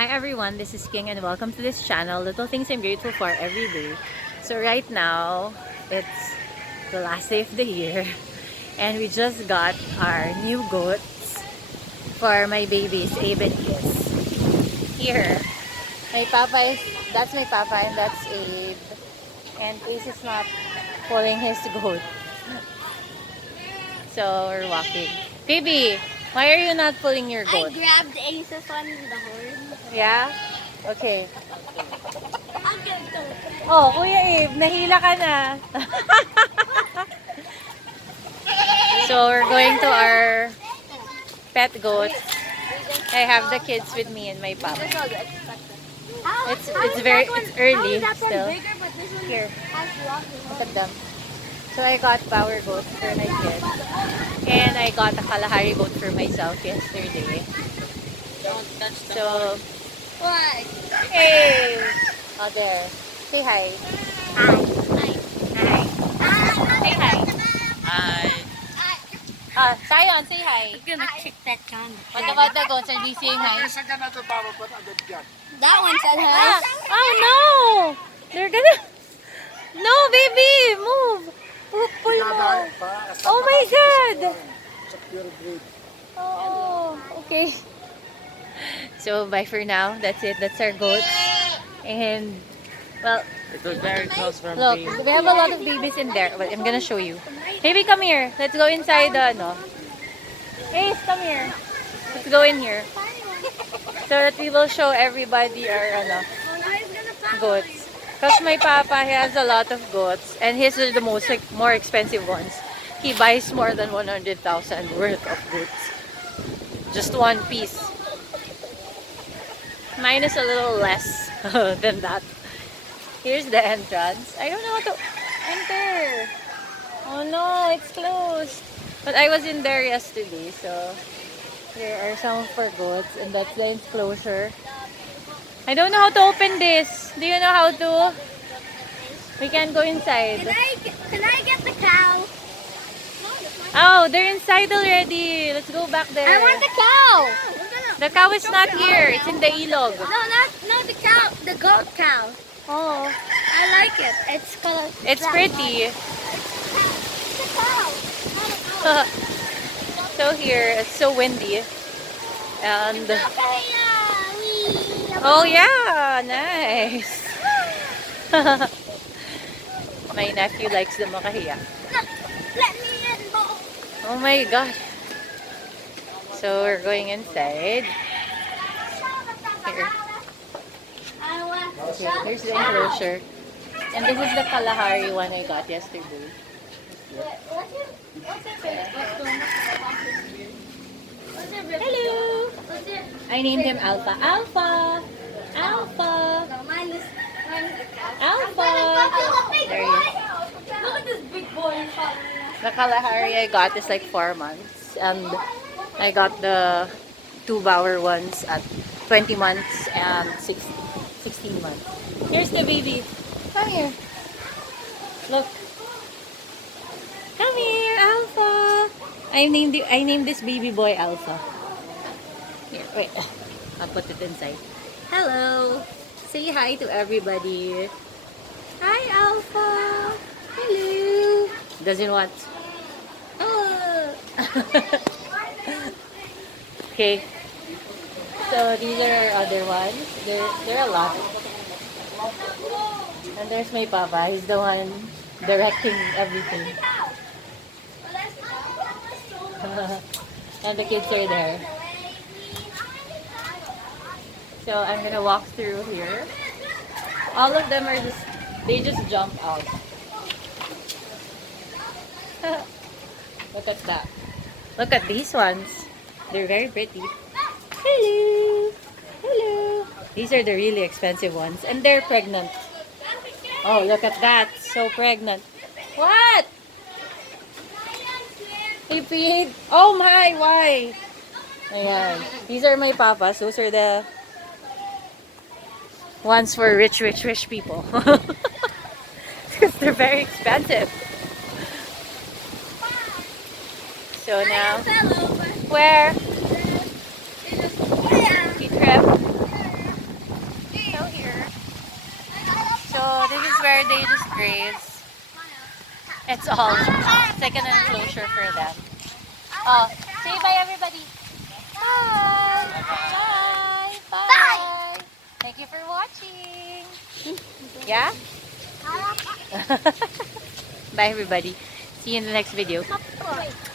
Hi everyone, this is King and welcome to this channel, Little Things I'm Grateful For Every Day. So right now, it's the last day of the year and we just got our new goats for my babies, Aib and Aiz. Here, that's my papa and that's Abe. And Aiz is not pulling his goat. So we're walking. Baby, why are you not pulling your goat? I grabbed Ace's on the horn. Yeah? Okay. I'm gonna go. Oh, Kuya Abe, nahila ka na. So, we're going to our pet goat. I have the kids with me and my papa. It's early still. Here, look at them. So, I got bower goat for my kids. And I got a kalahari goat for myself yesterday. So, What? hey! Oh, there. Say hi. Hi. Hi. Say hi. Sion, say hi. I'm gonna kick that John. What about the goats? Are you saying hi? That one said hi. Oh no! They're gonna... No, baby! Move! Pull mo. Oh my God! Oh, okay. So, bye for now. That's it. That's our goats. And, well, It was very close from look, being. we have a lot of babies in there. But I'm gonna show you. Baby, come here. Let's go inside the, Ace, come here. Let's go in here. So that we will show everybody our, goats. Because my papa, he has a lot of goats. And his are the more expensive ones. He buys more than 100,000 worth of goats. Just one piece. Mine is a little less than that. Here's the entrance. I don't know how to enter. Oh no, it's closed. But I was in there yesterday, so here are some for goats, and that's the enclosure. I don't know how to open this. Do you know how to? We can go inside. Can I get the cow? Oh, they're inside already. Let's go back there. I want the cow. The cow is not here. It's in the ilog. No, the cow. The goat cow. Oh, I like it. It's called. it's pretty. The cow. So here, it's so windy. And oh yeah, nice. My nephew likes the makahiya. Let me in, Bo. Oh my gosh. So we're going inside. Here. Here's the enclosure. And this is the kalahari one I got yesterday. Hello! I named him Alpha. Alpha! Alpha! No, mine is the cow. Alpha! There he is. Look at this big boy. The kalahari I got is like 4 months. And I got the 2 bower ones at 20 months and 16 months. Here's the baby. Come here. Look. Come here, Alpha. I named this baby boy Alpha. Here, wait. I'll put it inside. Hello. Say hi to everybody. Hi, Alpha. Hello. Doesn't want. Oh. Okay. So these are our other ones. There are a lot. And there's my papa. He's the one directing everything. And the kids are there. So I'm gonna walk through here. All of them are they just jump out. Look at that. Look at these ones. They're very pretty. Hello. Hello. These are the really expensive ones. And they're pregnant. Oh, look at that. So pregnant. What? They peed. Oh my, why? Ayan. These are my papas. Those are the ones for rich people. Because they're very expensive. So now, where? You trip? It's all. It's like an enclosure for them. Oh, say bye everybody. Bye. Bye. Bye. Thank you for watching. Yeah? Bye everybody. See you in the next video. Wait.